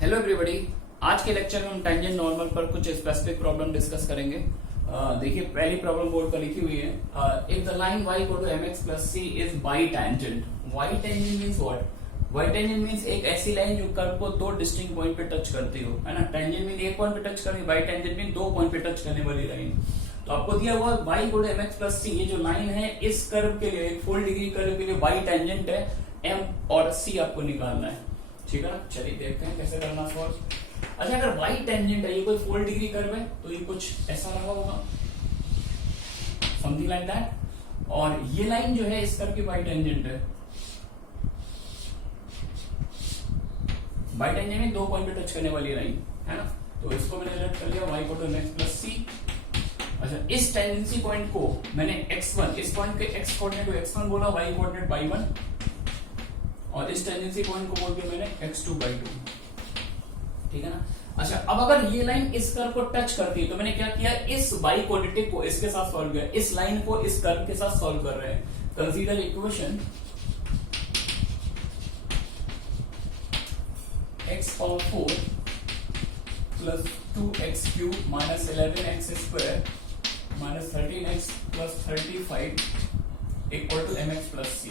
Hello everybody. आज के lecture में हम टेंजेंट नॉर्मल पर कुछ स्पेसिफिक प्रॉब्लम डिस्कस करेंगे। देखिए पहली प्रॉब्लम बोर्ड पर लिखी हुई है, if the line y equal to mx plus c is bitangent. Bitangent means what? Bitangent means एक ऐसी लाइन जो कर्व को दो डिस्टिंक्ट पॉइंट पे टच करती हो, है ना। टेंजेंट मीन एक पॉइंट पे टच करनी, बाई टेंजेंट मीन दो पॉइंट पे टच करने वाली लाइन। तो आपको दिया हुआ y equal to mx plus c, ये जो लाइन है इस कर्व के लिए, एक फुल डिग्री कर्व के लिए बाई टेंजेंट है, m और c आपको निकालना है, ठीक है ना। चलिए देखते हैं कैसे करना सॉल्व। अच्छा, अगर y टेंजेंट है, ये कोई 4 डिग्री कर्व है, तो ये कुछ ऐसा रहा होगा, समथिंग लाइक दैट। और ये लाइन जो है इस कर्व की y टेंजेंट है। y टेंजेंट में दो पॉइंट पे टच करने वाली लाइन, है ना। तो इसको मैंने लेट कर लिया y equal to mx plus c। अच्छा, इस टेंजेंसी पॉइंट को मैंने x1, इस पॉइंट के x कोऑर्डिनेट को x1 बोला, y कोऑर्डिनेट y1, और इस टेंजेंसी पॉइंट को बोल के मैंने x2 by 2, ठीक है ना। अच्छा, अब अगर ये लाइन इस कर्व को टच करती है तो मैंने क्या किया, इस y कोऑर्डिनेट को इसके साथ सॉल्व किया, इस लाइन को इस कर्व के साथ सॉल्व कर रहे हैं। Consider equation x power 4 plus 2x³ minus 11x² minus 13x plus 35 equal to mx plus c,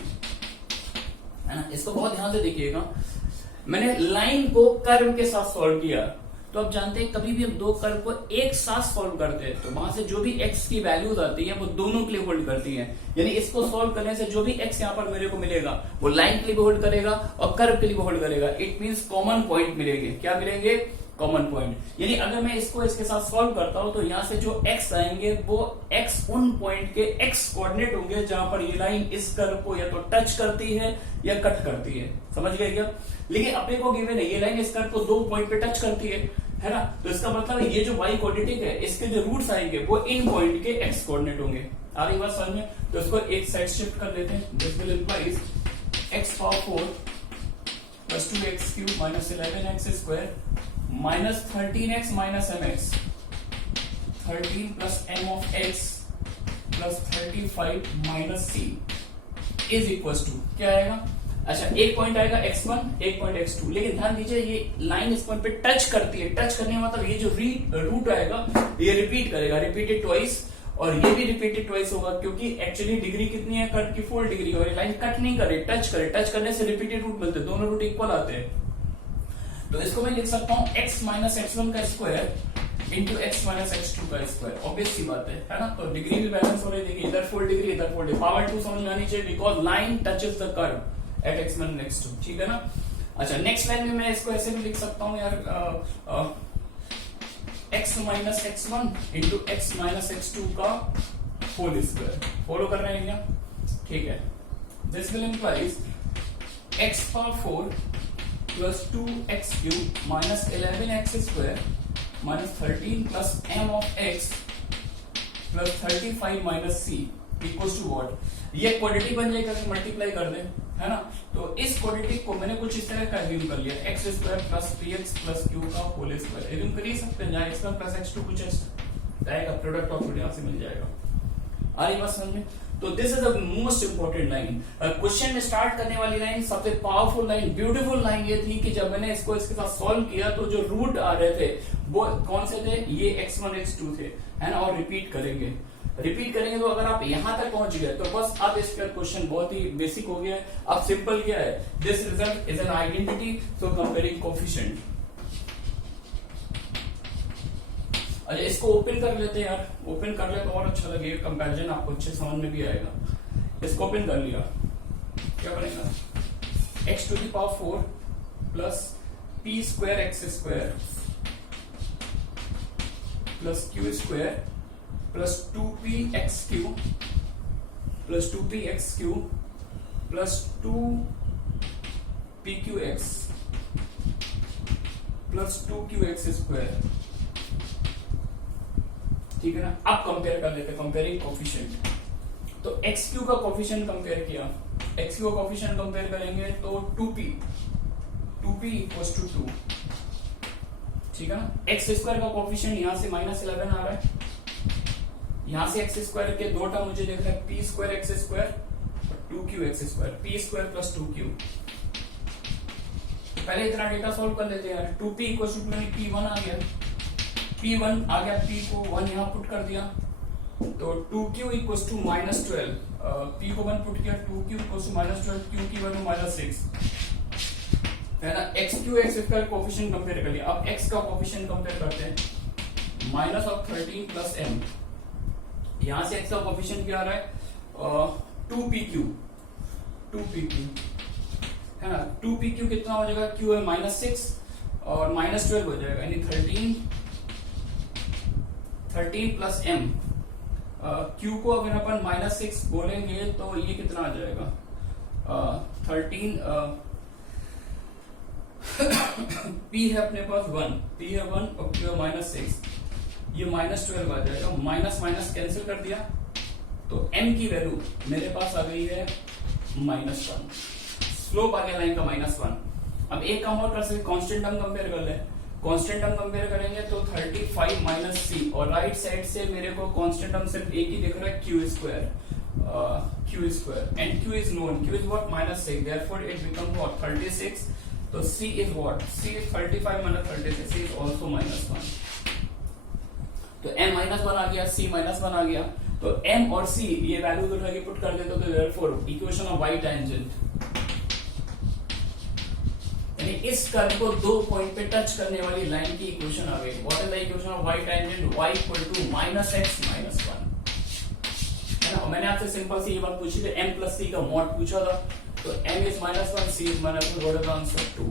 है ना। इसको बहुत ध्यान से देखिएगा, मैंने लाइन को कर्व के साथ सॉल्व किया। तो आप जानते हैं कभी भी हम दो कर्व को एक साथ सॉल्व करते हैं तो वहां से जो भी x की वैल्यूज आती है वो दोनों के लिए होल्ड करती हैं। यानी इसको सॉल्व करने से जो भी x यहाँ पर मेरे को मिलेगा वो लाइन के लिए भी होल्ड करेगा और कर्व के लिए भी होल्ड करेगा। इट मींस कॉमन पॉइंट मिलेंगे। क्या मिलेंगे? Common point. यानी अगर मैं इसको इसके साथ सॉल्व करता हूं तो यहां से जो x आएंगे वो x उन पॉइंट के x कोऑर्डिनेट होंगे जहां पर ये लाइन इस कर्व को या तो टच करती है या कट करती है। समझ गए क्या? लेकिन अपने को गिवन है ये लाइन इस कर्व को दो पॉइंट पे टच करती है ना। तो इसका मतलब ये जो y कोऑर्डिनेट है इसके जो रूट्स आएंगे वो इन पॉइंट के x कोऑर्डिनेट होंगे। आ रही बात समझ में? तो इसको एक साइड शिफ्ट कर देते हैं। This will implies x power 4 plus 2x³ minus 11x² minus 13x minus mx, 13 plus m of x plus 35 minus c is equal to क्या आएगा? अच्छा, एक पॉइंट आएगा x1, एक पॉइंट x2। लेकिन ध्यान दीजिए ये लाइन इस पॉइंट पे टच करती है। टच करने का मतलब ये जो रूट आएगा ये रिपीट करेगा, रिपीटेड ट्वाइस, और ये भी रिपीटेड ट्वाइस होगा क्योंकि एक्चुअली डिग्री कितनी है कर्व की? 4 डिग्री। और ये लाइन कट नहीं करे, टच करे। टच करने से रिपीटेड रूट मिलते हैं, दोनों रूट इक्वल आते हैं। तो इसको मैं लिख सकता हूं x माइनस x1 का square into x minus x2 का स्क्वायर। ऑब्वियस सी बात है ना। तो डिग्री भी बैलेंस हो रही है, इधर 4 डिग्री इधर 4 डिग्री, पावर 2 समझ में आनी चाहिए because line touches the curve at x minus x2, ठीक है ना। अच्छा, नेक्स्ट लाइन में मैं इसको ऐसे भी लिख सकता हूं यार, x minus x1 into x minus x2 का होल स्क्वायर। फॉलो कर रहे हैं क्या? ठीक है। This will implies x power 4 plus 2x³ minus 11x² minus 13 plus m of x plus 35 minus c equal to what? ये क्वाड्रेटिक बन जाएगा, मल्टीप्लाई कर दें, है ना। तो इस क्वाड्रेटिक को मैंने कुछ इस तरह का एज्यूम कर लिया, x² plus 3x plus q का होल स्क्वायर। एज्यूम कर ही सकते हैं, जहां x1 प्लस x2 कुछ आएगा, प्रोडक्ट ऑफ यहां से मिल जाएगा। आ रही बात समझ में? तो this is the most important line. Question में स्टार्ट करने वाली लाइन, सबसे पावरफुल लाइन, ब्यूटीफुल लाइन ये थी कि जब मैंने इसको इसके साथ सॉल्व किया तो जो रूट आ रहे थे वो कौन से थे? ये x1 x2 थे, है ना। और रिपीट करेंगे तो अगर आप यहां तक पहुंच गए तो बस अब इसका क्वेश्चन बहुत ही बेसिक हो गया है। अब सिंपल क्या है? This result is an identity, so comparing coefficient. अच्छा, इसको ओपन कर लेते हैं यार, ओपन कर ले तो और अच्छा लगेगा, कंपैरिजन आपको अच्छे समझ में भी आएगा। इसको ओपन कर लिया, क्या बनेगा? x to the power 4 plus p square x² plus q² plus 2px³ plus 2px³ plus 2pqx plus 2qx², ठीक है ना। अब कंपेयर कर लेते हैं, कंपेयरिंग कोफिशिएंट। तो x³ का कोफिशिएंट कंपेयर किया, x³ का कोफिशिएंट कंपेयर करेंगे तो 2p इक्वल्स टू 2, ठीक है ना। x² का कोफिशिएंट यहां से माइनस 11 आ रहा है, यहां से x² के दो टर्म मुझे देख रहा है, p² x² और 2q x², p² plus 2q। पहले इतना डेटा सॉल्व कर लेते हैं। 2p इक्वल टू p1 आ गया, p1 आ गया, p को 1 यहाँ पुट कर दिया, तो 2q इक्वल टू -12, p को 1 पुट किया, 2q इक्वल टू -12, q की वैल्यू -6 है ना। xq x का कोफिशिएंट कंपेयर कर लिया। अब x का कोफिशिएंट कंपेयर करते हैं, -13 प्लस m, यहां से x का कोफिशिएंट क्या आ रहा है 2pq है ना। 2pq कितना हो जाएगा, q है -6 और -12 हो जाएगा, यानी 13 प्लस m। q को अगर अपन -6 बोलेंगे तो ये कितना आ जाएगा 13 p है अपने पास 1, p है 1 और q है -6, ये -12 आ जाएगा, माइनस माइनस कैंसिल कर दिया, तो m की वैल्यू मेरे पास आ गई है -1, स्लोप आ गया लाइन का -1। अब एक काम और कर सकते, कांस्टेंट टर्म कंपेयर कर ले। कांस्टेंट टर्म कंपेयर करेंगे तो 35 माइनस c, और राइट साइड से मेरे को कांस्टेंट टर्म सिर्फ एक ही दिख रहा है, q square and q is known, q is what -6, therefore it become what 36, तो c is what, c is 35 minus 36, c is also -1, तो m -1 आ गया, c -1 आ गया, तो m और c ये वैल्यू उठा के पुट कर देते हो, तो therefore equation of y tangent, यानी इस कर्व को दो पॉइंट पे टच करने वाली लाइन की इक्वेशन आ गई। What is the equation of y tangent, y equal to -x -1 है ना। मैंने आपसे सिंपल सी ये बात पूछी थी, m प्लस c का मॉड पूछा था, तो m is -1, c is -1, what is the answer 2।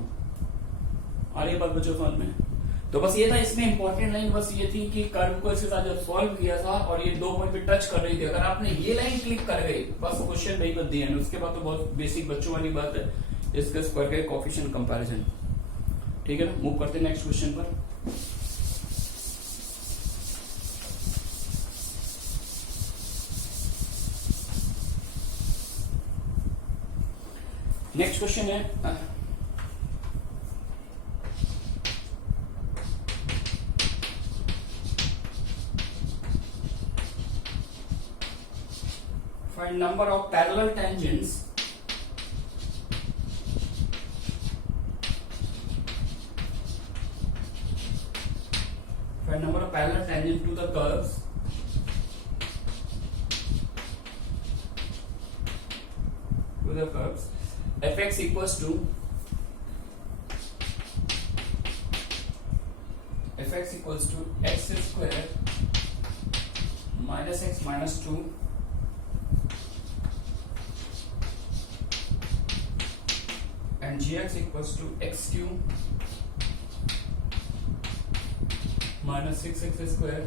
और ये बात बच्चों समझ में, तो बस ये था इसमें इंपॉर्टेंट लाइन, बस ये थी कि कर्व को इसके साथ जब सॉल्व किया था और ये दो पॉइंट पे टच कर रही थी, अगर आपने ये लाइन क्लिक कर गई बस क्वेश्चन नहीं कर दिया, उसके बाद तो बहुत बेसिक बच्चों वाली बात है, इसके स्क्वायर का कोएफिशिएंट कंपैरिजन। ठीक है ना, मूव करते हैं नेक्स्ट क्वेश्चन पर। नेक्स्ट क्वेश्चन है find number of parallel tangents to the curves fx equals to x square minus x minus 2 and gx equals to x cube minus 6x square,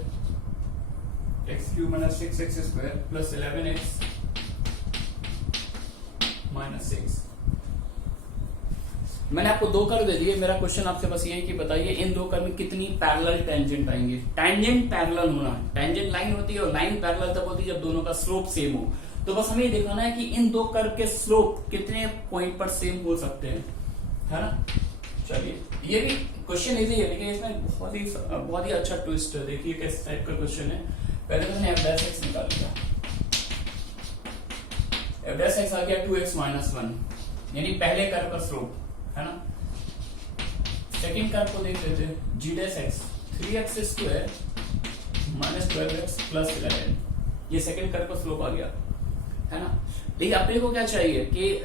x cube minus 6x square plus 11x minus 6। मैंने आपको दो curve दे दिए, मेरा question आपसे बस ये है कि बताइए इन दो कर्व में कितनी पैरेलल टेंजेंट आएंगे। टेंजेंट पैरेलल होना, टेंजेंट लाइन होती है और लाइन पैरेलल तब होती है जब दोनों का स्लोप सेम हो, तो बस हमें दिखाना है कि इन दो कर्व के स्लोप कितने पॉइंट पर सेम हो सकते हैं, है ना। चलिए ये भी क्वेश्चन इजी है, लेकिन इसमें बहुत ही अच्छा ट्विस्ट है। देखिए किस टाइप का क्वेश्चन है। पहले तो मैंने f' निकाल लिया, f' आ गया 2x - 1, यानी पहले कर्व का स्लोप, है ना। सेकंड कर्व को देख लेते हैं, g' 3x स्क्वायर - 12x + 11, ये सेकंड कर्व का स्लोप आ गया, है ना। लेकिन अपने को क्या चाहिए कि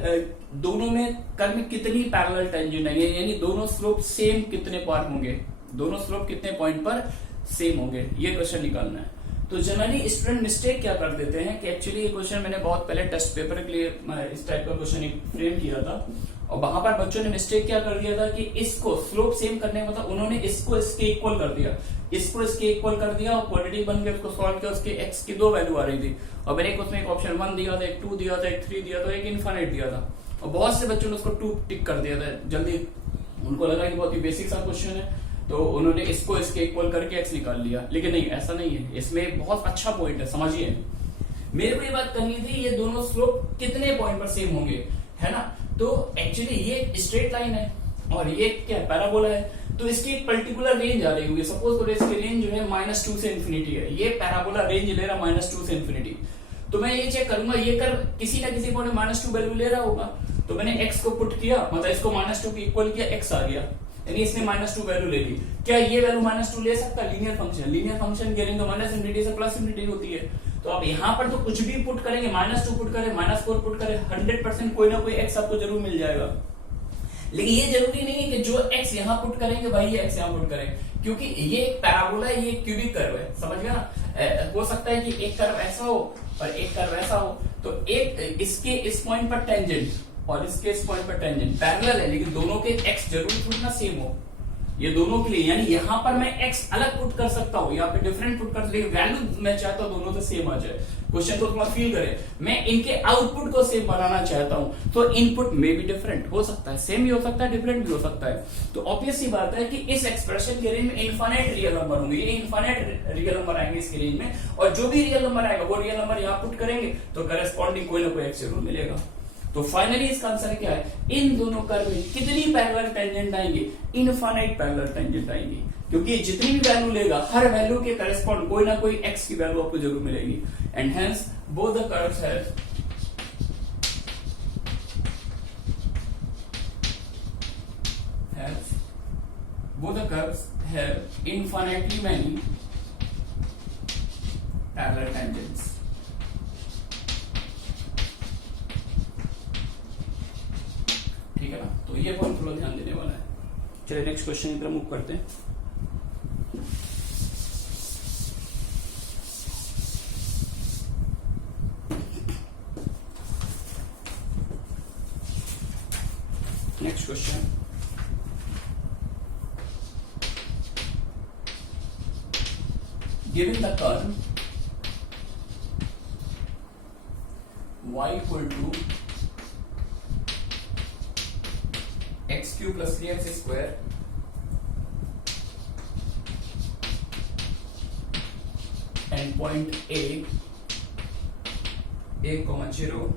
दोनों में कर्व में कितनी पैरेलल टेंजेंट है, यानी दोनों स्लोप सेम कितने पर होंगे, दोनों स्लोप कितने पॉइंट पर सेम होंगे, ये क्वेश्चन निकालना है। तो जनरली स्टूडेंट मिस्टेक क्या कर देते हैं कि एक्चुअली ये क्वेश्चन मैंने बहुत पहले टेस्ट पेपर के लिए इस टाइप का क्वेश्चन फ्रेम किया था, और वहां पर बच्चों ने मिस्टेक क्या कर दिया था कि इसको स्लोप सेम करने का मतलब उन्होंने इसको इसके इक्वल कर दिया, इसको इसके इक्वल कर दिया और क्वाड्रेटिक बन के उसको सॉल्व किया, उसके x की दो वैल्यू आ रही थी, और मैंने उसमें एक ऑप्शन 1 दिया था, एक 2 दिया था, एक 3 दिया था, एक इनफाइनाइट दिया था, और बहुत से बच्चों ने उसको 2 टिक कर दिया था जल्दी, उनको लगा कि बहुत ही बेसिक सा क्वेश्चन है, तो उन्होंने इसको इसके इक्वल करके x निकाल लिया। लेकिन नहीं, ऐसा नहीं है, इसमें बहुत अच्छा पॉइंट है, समझिए। मेरे को ये बात करनी थी ये दोनों स्लोप कितने पॉइंट पर सेम होंगे, है ना। तो एक्चुअली ये स्ट्रेट लाइन है और ये क्या है, पैराबोला है, तो इसकी एक पर्टिकुलर रेंज आ रही होगी। सपोज करो इसकी रेंज जो है -2 से इन्फिनिटी है, ये पैराबोला रेंज ले रहा -2 से इन्फिनिटी, तो मैं ये चेक करूंगा ये कर्व किसी ना किसी पॉइंट में -2 वैल्यू ले रहा होगा, तो मैंने x को पुट किया, मतलब इसको -2 के इक्वल किया, x आ गया, यानी इसने -2 वैल्यू ले ली। क्या ये वैल्यू -2 ले सकता है? लीनियर फंक्शन गियरिंग तो माइनस इंफिनिटी से प्लस इंफिनिटी होती है। तो आप यहाँ पर तो कुछ भी पुट करेंगे, -2 पुट करें, -4 पुट करें, 100% कोई ना कोई x आपको जरूर मिल जाएगा। लेकिन ये जरूरी नहीं है कि जो x यहाँ पुट करेंगे वही x यहाँ पुट करें, क्योंकि ये एक पैराबोला है, ये एक क्यूबिक कर्व है, समझ गया ना। हो सकता है कि एक कर्व ऐसा हो और एक कर्व ऐसा हो, तो एक इसके इस पॉइंट पर टेंजेंट और इसके इस पॉइंट पर टेंजेंट पैरेलल है, लेकिन दोनों के x जरूर थोड़ी ना सेम हो, ये दोनों के लिए। यानी यहाँ पर मैं x अलग पुट कर सकता हूँ, यहाँ पे डिफरेंट पुट कर सकता हूँ, वैल्यू मैं चाहता हूँ दोनों तो सेम आ जाए। क्वेश्चन तो थोड़ा फील करे, मैं इनके आउटपुट को सेम बनाना चाहता हूँ, तो इनपुट में भी डिफरेंट हो सकता है, सेम भी हो सकता है, डिफरेंट भी हो सकता है। तो ऑब्वियस सी बात है कि इस एक्सप्रेशन के रेंज में इनफाइनाइट रियल नंबर होंगे, ये इनफाइनाइट रियल नंबर आएंगे इसके रेंज में, और जो भी रियल नंबर आएगा वो रियल नंबर यहाँ पुट करेंगे तो करेस्पॉन्डिंग कोई ना कोई x जरूर मिलेगा। तो फाइनली इसका आंसर क्या है? इन दोनों कर्व में कितनी पैरेलल टेंजेंट आएंगे? इनफाइनाइट पैरेलल टेंजेंट आएंगी, क्योंकि जितनी भी वैल्यू लेगा हर वैल्यू के करेस्पॉन्ड कोई ना कोई x की वैल्यू आपको जरूर मिलेगी। And hence both the curves have infinitely many parallel tangents. ठीक है ना, तो ये पॉइंट थोड़ा ध्यान देने वाला है। चलिए नेक्स्ट क्वेश्चन की तरफ मूव करते हैं। Next question, given the curve y equal to x cube plus 3x square and point a comma 0,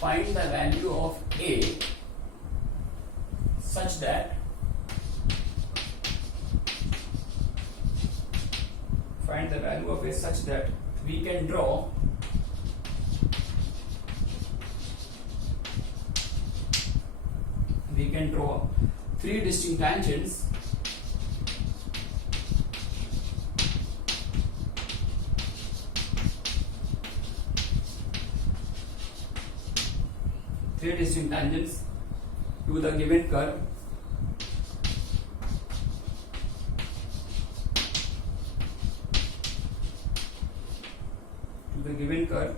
find the value of a such that we can draw three distinct tangents to the given curve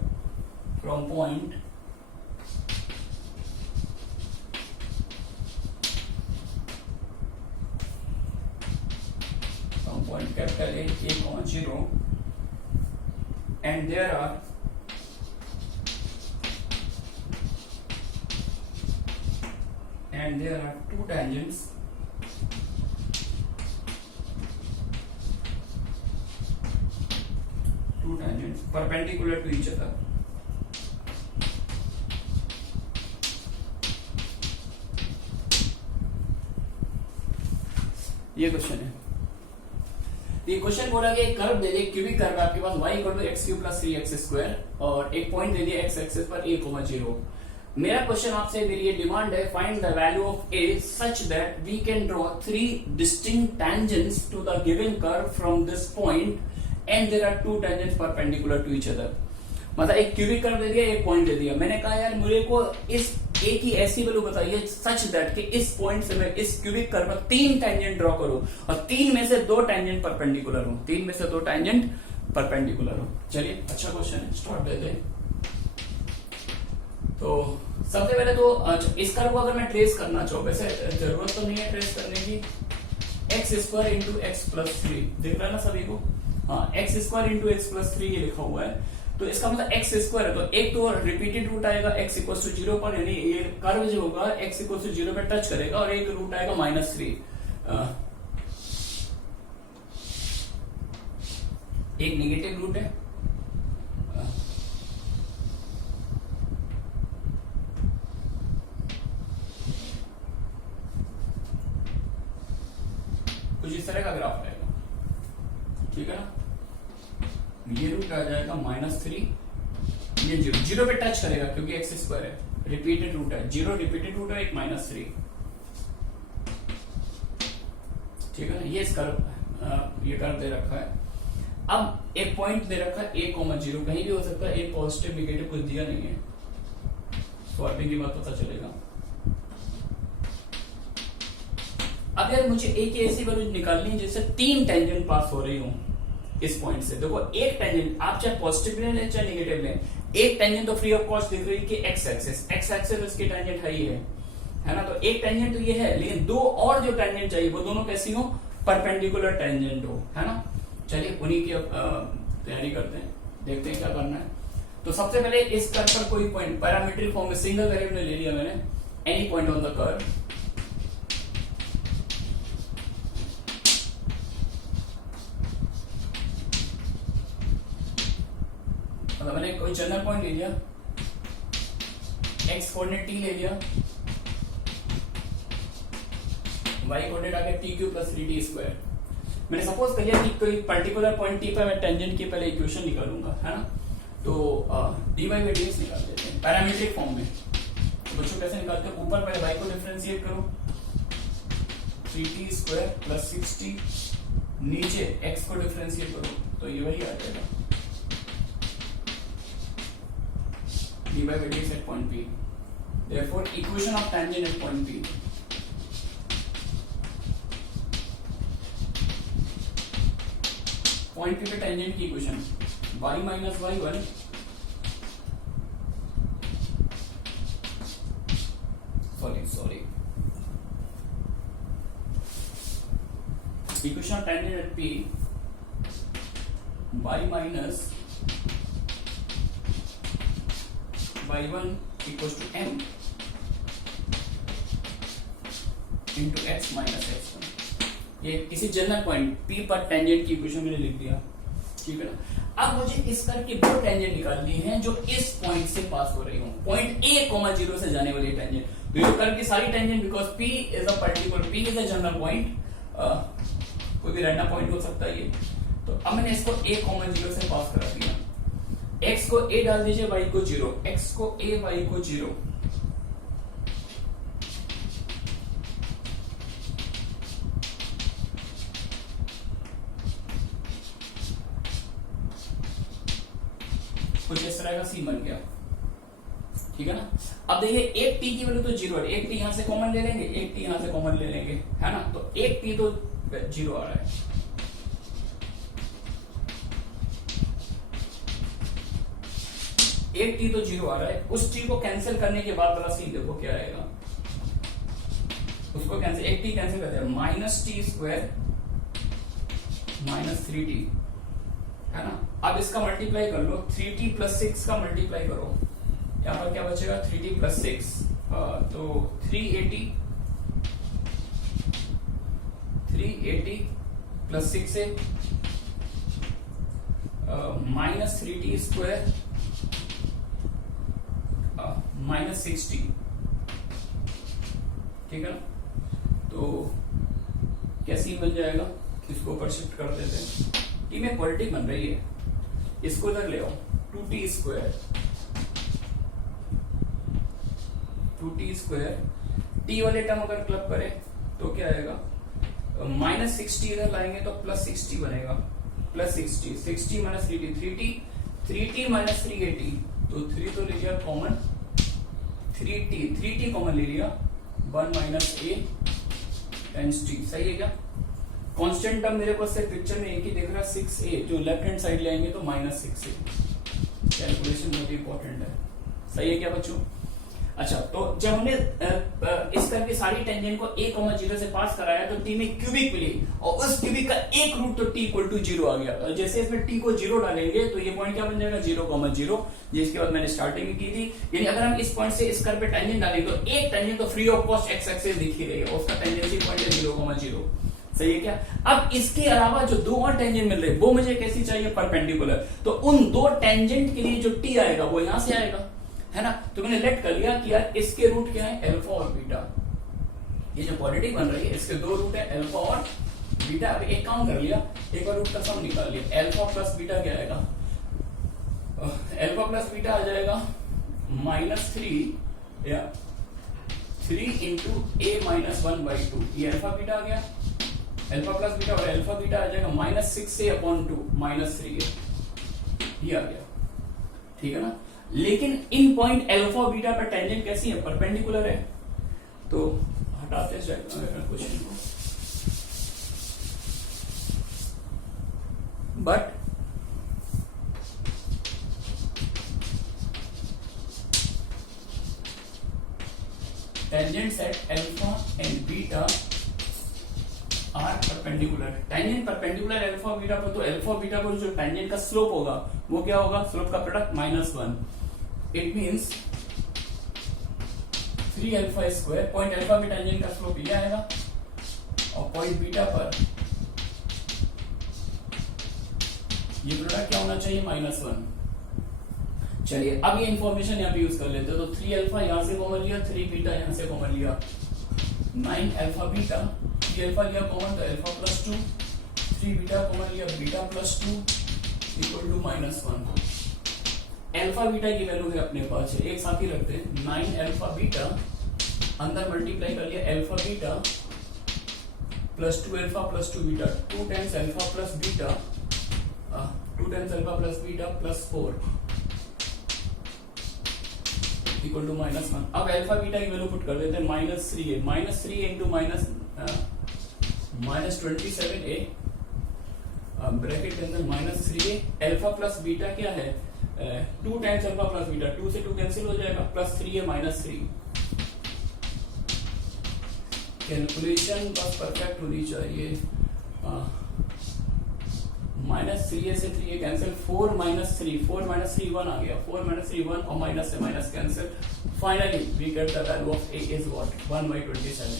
from point capital A comma 0, and there are two tangents perpendicular to each other. ये question है। ये question बोला गया एक curve दे दिया, cubic curve आपके पास y equal to x cube plus 3x square, और एक पॉइंट दे दिया x एक्सिस पर a कोमा 0। मेरा क्वेश्चन आपसे, मेरी ये डिमांड है, find the value of a such that we can draw 3 distinct tangents to the given curve from this point and there are 2 tangents perpendicular to each other. मतलब एक cubic curve दे दिया, एक point दे दिया, मैंने कहा यार मुझे को इस a की ऐसी वैल्यू बताइए सच दैट कि इस पॉइंट से मैं इस क्यूबिक कर्व पर 3 टेंजेंट ड्रॉ करूं और 3 में से 2 टेंजेंट परपेंडिकुलर हो, 3 में से 2 टेंजेंट परपेंडिकुलर हो। चलिए अच्छा क्वेश्चन है, स्टार्ट देते हैं। तो सबसे पहले तो इस कर्व को अगर मैं ट्रेस करना चाहूँ, वैसे जरूरत तो नहीं है ट्रेस करने की, x square into x plus 3 दिख रहा है ना सभी को? हाँ, x square into x plus 3 ये लिखा हुआ है, तो इसका मतलब एक्स स्क्वायर है, तो एक तो रिपीटेड रूट आएगा x इक्वल टू 0 पर, यानी ये कर्व जो होगा x इक्वल टू 0 पर टच करेगा, और एक रूट आएगा -3, एक नेगेटिव रूट है, कुछ इस तरह का ग्राफ आएगा, ठीक है ना? ये रूट आ जाएगा -3, ये 0 पे टच करेगा क्योंकि एक्स स्क्वायर है, रिपीटेड रूट है, 0 रिपीटेड रूट है, एक -3, ठीक है ना। ये ये कर्व दे रखा है। अब एक पॉइंट दे रखा है a,0, कहीं भी हो सकता है, a पॉजिटिव निगेटिव कुछ दिया नहीं है, सॉल्विंग के बाद पता चलेगा। अब यार मुझे a की ऐसी वैल्यू निकालनी है जैसे 3 टेंजेंट पास हो रही हूं इस पॉइंट से। देखो एक टेंजेंट आप चाहे पॉजिटिव लें चाहे नेगेटिव लें, एक टेंजेंट तो फ्री ऑफ कॉस्ट दिख रही है कि एक्स एक्सेस इसकी टेंजेंट है ना। तो एक टेंजेंट तो ये है, लेकिन दो और जो टेंजेंट चाहिए वो दोनों कैसी हो, परपेंडिकुलर टेंजेंट हो, है ना। चलिए उन्हीं की तैयारी करते हैं, देखते हैं क्या करना है। तो सबसे पहले इस कर्व पर कोई पॉइंट पैरामीट्रिक फॉर्म में सिंगल वेरिएबल ले लिया मैंने, any point on the curve. मतलब मैंने कोई जनरल पॉइंट ले लिया, एक्स कोऑर्डिनेट टी ले लिया, वाई कोऑर्डिनेट आ गया t³ + 3t²। मैंने सपोज कर लिया कि कोई पर्टिकुलर पॉइंट टी पर मैं टेंजेंट की पहले इक्वेशन निकालूंगा, है ना। तो dy बाई dx निकाल देते हैं पैरामीट्रिक फॉर्म में। तो बच्चों कैसे निकालते हैं, ऊपर पहले y को डिफरेंशिएट करो 3t² + 6t, नीचे x को डिफरेंशिएट करो तो ये वही आ जाएगा dy by dx at point P. Therefore, equation of tangent at point P. Point P पे tangent की equation y minus y1 sorry equation of tangent at P y minus y1 equals to m into x minus x1। ये किसी general point P पर tangent की equation मैंने लिख दिया, ठीक है ना। अब मुझे इस कर्व की वो टेंजेंट निकालनी है जो इस पॉइंट से पास हो रही हो, पॉइंट a,0 से जाने वाली टेंजेंट। तो ये कर्व की सारी tangent, because P is a particular, P is a general point, कोई भी रैंडम पॉइंट हो सकता है ये। तो अब मैंने इसको a,0 से पास करा दिया, x को a डाल दीजिए, y को 0, x को a, y को 0। कुछ इस तरह का सीन बन गया, ठीक है ना। अब देखिए एक t की वैल्यू तो 0 है, एक t यहां से कॉमन ले लेंगे, एक t यहां से कॉमन ले लेंगे, है ना। तो एक t तो 0 आ रहा है, एक t तो 0 आ रहा है। उस t को कैंसिल करने के बाद वाला सीन देखो क्या आएगा, उसको कैंसिल, एक t कैंसिल कर दिया, -t² - 3t, है ना। अब इसका मल्टीप्लाई कर लो, 3t + 6 का मल्टीप्लाई करो, यहाँ पर क्या बचेगा 3t + 6, तो 380 + 6 से -3t² -60, ठीक है ना। तो क्या सीन बन जाएगा, इसको ऊपर शिफ्ट कर देते हैं, टी में क्वालिटी बन रही है, इसको इधर ले आओ, 2t², टी वाले टर्म अगर क्लब करें तो क्या आएगा, -60 इधर लाएंगे तो +60 बनेगा, +60, 60 - 3t, 3t - 380, तो 3 तो ले लिया कॉमन, 3t कॉमन ले लिया, 1 - a टाइम्स t, सही है क्या। कांस्टेंट टर्म मेरे पास से पिक्चर में एक ही देख रहा है, 6a, जो लेफ्ट हैंड साइड ले आएंगे तो -6a। कैलकुलेशन बहुत इंपॉर्टेंट है, सही है क्या बच्चों। अच्छा, तो जब हमने इस तरह की सारी टेंजेंट को a,0 से पास कराया तो t में क्यूबिक मिली, और उस क्यूबिक का एक रूट तो t = 0 आ गया। जैसे इसमें t को 0 डालेंगे तो ये पॉइंट क्या बन जाएगा, 0,0, जिसके बाद मैंने स्टार्टिंग में की थी। यानी अगर हम इस पॉइंट से इस कर्व पे टेंजेंट डालेंगे तो एक टेंजेंट तो free of cost x axis दिख ही रही है, उसका टेंजेंसी पॉइंट है 0,0, सही है क्या। अब इसके अलावा जो दो और टेंजेंट मिल रहे वो मुझे कैसी चाहिए, परपेंडिकुलर। तो उन दो टेंजेंट के लिए जो t आएगा वो यहां से आएगा, है ना। तो मैंने लेट कर लिया कि यार इसके रूट क्या है, अल्फा और बीटा। ये जो क्वालिटी बन रही है इसके दो रूट है, अल्फा और बीटा। अब एक काम कर लिया, एक बार रूट का सम निकाल लिया, अल्फा + बीटा क्या आएगा, अल्फा प्लस बीटा आ जाएगा -3 या 3 इंटू ए माइनस 1/2, ये अल्फा बीटा आ गया, अल्फा प्लस बीटा, और अल्फा बीटा आ जाएगा -6a/2 -3a, ये आ गया, ठीक है ना। लेकिन इन पॉइंट अल्फा बीटा पर टेंजेंट कैसी है, परपेंडिकुलर है। तो हटाते हैं क्वेश्चन को, but tangents at alpha and beta are perpendicular। Tangent perpendicular alpha beta पर, तो अल्फा बीटा पर जो टेंजेंट का स्लोप होगा वो क्या होगा, स्लोप का product -1। It means 3 alpha square, point alpha में टेंजेंट का स्लोप ये आएगा, और पॉइंट बीटा पर ये प्रोडक्ट क्या होना चाहिए, -1। चलिए अब ये इंफॉर्मेशन यहाँ पे यूज कर लेते हैं। तो 3 अल्फा यहाँ से कॉमन लिया, 3 बीटा यहाँ से कॉमन लिया, 9 अल्फा बीटा, 3 अल्फा लिया कॉमन तो अल्फा प्लस 2, 3 बीटा कॉमन लिया, beta plus 2 equal to -1। Alpha beta की वैल्यू है अपने पास, एक साथ ही रखते हैं, 9 अल्फा बीटा, अंदर मल्टीप्लाई कर लिया alpha beta plus 2 alpha plus 2 beta, 2 times alpha plus beta, 2 times alpha plus beta plus 4 equal to -1। अब अल्फा बीटा की वैल्यू पुट कर देते हैं, -3 इंटू -27a, ब्रैकेट के अंदर -3a, अल्फा प्लस बीटा क्या है, 2 टाइम्स अल्फा प्लस बीटा, 2 से 2 कैंसिल हो जाएगा, प्लस 3a -3। कैलकुलेशन बस परफेक्ट होनी चाहिए, -3a से 3a कैंसिल, 4 -3 1 आ गया, 4 -3 1, और माइनस से minus cancel, finally we get the value of a is what, 1/27।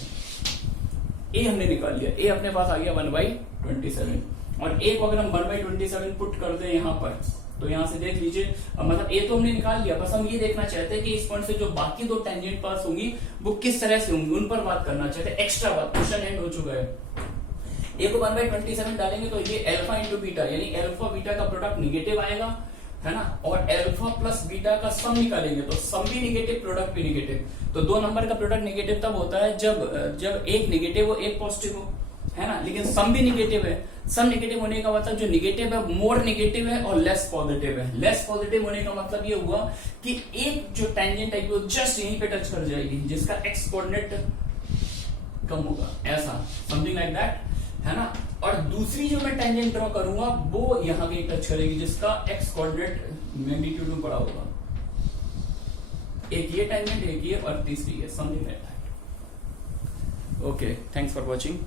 a हमने निकाल लिया, a अपने पास आ गया 1/27, और a को अगर हम 1/27 पुट कर दें यहाँ पर, तो यहाँ से देख लीजिए, मतलब a तो हमने निकाल लिया, बस हम ये देखना चाहते हैं कि इस पॉइंट से जो बाकी 2 टेंजेंट पास होंगी वो किस तरह से होंगी, उन पर बात करना चाहते हैं, एक्स्ट्रा बात, क्वेश्चन एंड हो चुका है। a को 1/27 डालेंगे तो ये अल्फा इंटू बीटा, यानी अल्फा बीटा का प्रोडक्ट निगेटिव आएगा, है ना, और अल्फा प्लस बीटा का सम निकालेंगे तो सम भी निगेटिव, प्रोडक्ट भी निगेटिव। तो 2 नंबर का प्रोडक्ट निगेटिव तब होता है जब एक निगेटिव हो एक पॉजिटिव हो, है ना, लेकिन सम भी निगेटिव है। सम निगेटिव होने का मतलब जो निगेटिव है मोर निगेटिव है और लेस पॉजिटिव है। लेस पॉजिटिव होने का मतलब ये हुआ कि एक जो टेंजेंट है वो जस्ट यहीं पे टच कर जाएगी, जिसका एक्स कोऑर्डिनेट कम होगा, ऐसा समथिंग लाइक दैट, है ना। और दूसरी जो मैं टेंजेंट ड्रॉ करूंगा वो यहाँ पे टच करेगी, जिसका एक्स कोऑर्डिनेट मैग्नीट्यूड में बड़ा होगा। एक ये टेंजेंट, एक ये, और तीसरी है, something like that. Okay, thanks for watching.